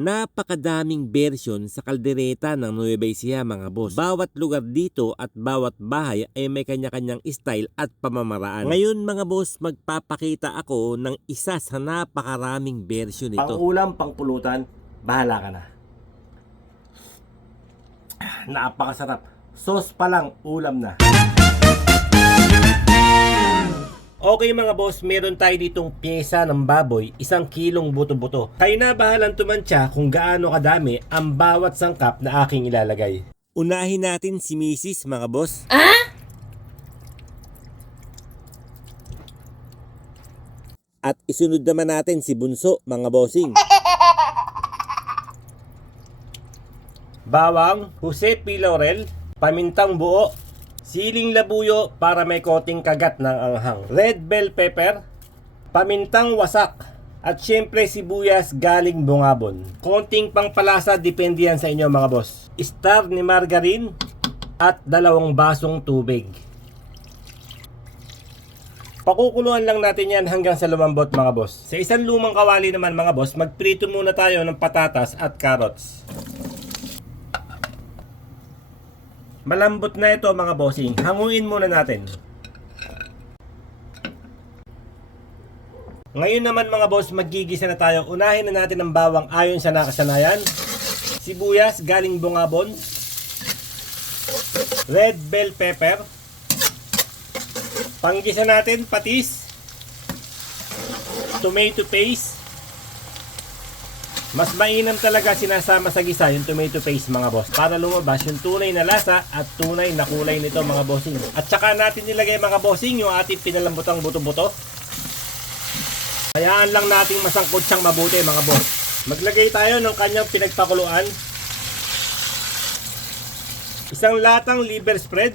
Napakadaming version sa kaldereta ng Nueva Ecija mga boss. Bawat lugar dito at bawat bahay ay may kanya-kanyang style at pamamaraan. Ngayon mga boss, magpapakita ako ng isa sa napakaraming version nito. Pang-ulam, pang-pulutan, bahala ka na. Napakasarap. Sauce pa lang, ulam na. Okay mga boss, meron tayo ditong pyesa ng baboy, 1 kilong buto-buto. Kayo na bahalang tumantya kung gaano kadami ang bawat sangkap na aking ilalagay. Unahin natin si Mrs. mga boss. At isunod naman natin si Bunso mga bossing. Bawang, Jose P. Laurel, pamintang buo, siling labuyo para may koting kagat ng anghang, red bell pepper, pamintang wasak, at syempre sibuyas galing bungabon. Konting pangpalasa, depende yan sa inyo mga boss. Star ni margarine at 2 basong tubig. Pakukuluan lang natin yan hanggang sa lumambot mga boss. Sa isang lumang kawali naman mga boss, magprito muna tayo ng patatas at carrots. Malambot na ito mga bossing, hanguin muna natin. Ngayon naman mga boss, magigisa na tayo. Unahin na natin ang bawang ayon sa nakasanayan, sibuyas galing bungabon, red bell pepper, panggisa natin patis, tomato paste. Mas mainam talaga sinasama sa gisa yung tomato paste mga boss para lumabas yung tunay na lasa at tunay na kulay nito mga bossing. At saka natin nilagay mga bossing yung ating pinalambotang buto-buto. Hayaan lang nating masangkot siyang mabuti mga boss. Maglagay tayo ng kanyang pinagpakuluan. 1 latang liver spread.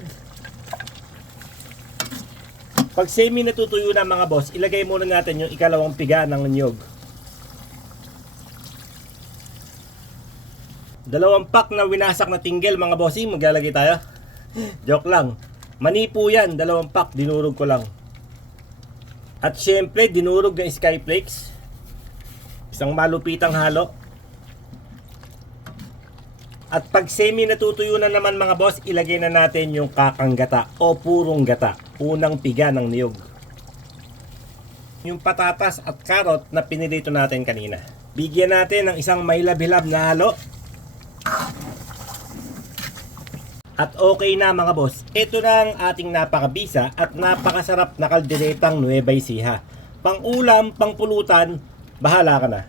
Pag semi natutuyo na mga boss, ilagay muna natin yung 2 piga ng niyog. 2 pack na winasak na tinggel mga bossing, maglalagay tayo. Joke lang. Mani po yan, 2 pack, dinurog ko lang. At syempre, dinurog ng skyflakes. 1 malupitang halo. At pag semi natutuyo na naman mga boss, ilagay na natin yung kakang gata o purong gata, unang piga ng niyog. Yung patatas at carrot na pinirito natin kanina. Bigyan natin ng 1 mahilab-hilab na halo. At okay na mga boss, ito na ang ating napakabisa at napakasarap na kalderetang Nueva Ecija. Pang ulam, pang pulutan, bahala ka na.